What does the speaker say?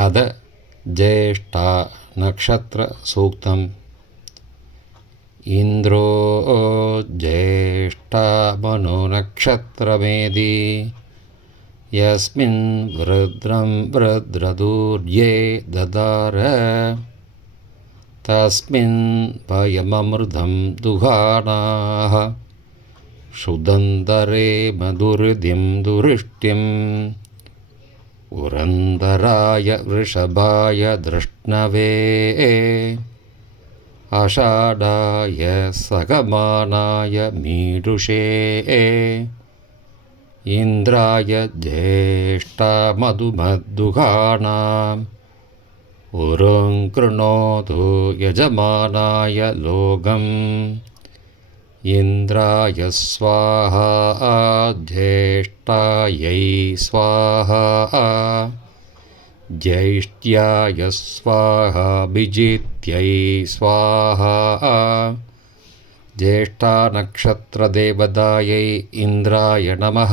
अद ज्येष्ठा नक्षत्रसूक्तम् इन्द्रो ज्येष्ठा मनोनक्षत्रमेदी यस्मिन् वृद्रं वृद्रदूर्ये ददार तस्मिन् वयममृतं दुहानाः क्षुदन्तरे मधुहृदिं दुरिष्टिम् उरन्दराय वृषभाय दृष्णवे अषाढाय सगमानाय मीडुषे इन्द्राय ज्येष्ठा मधुमद्दुहानाम् उरुं कृणोतु यजमानाय लोकम् इन्द्राय स्वाहा ज्येष्ठायै स्वाहा। ज्यैष्ठ्याय स्वाहा विजित्यै स्वाहा। ज्येष्ठानक्षत्रदेवतायै इन्द्राय नमः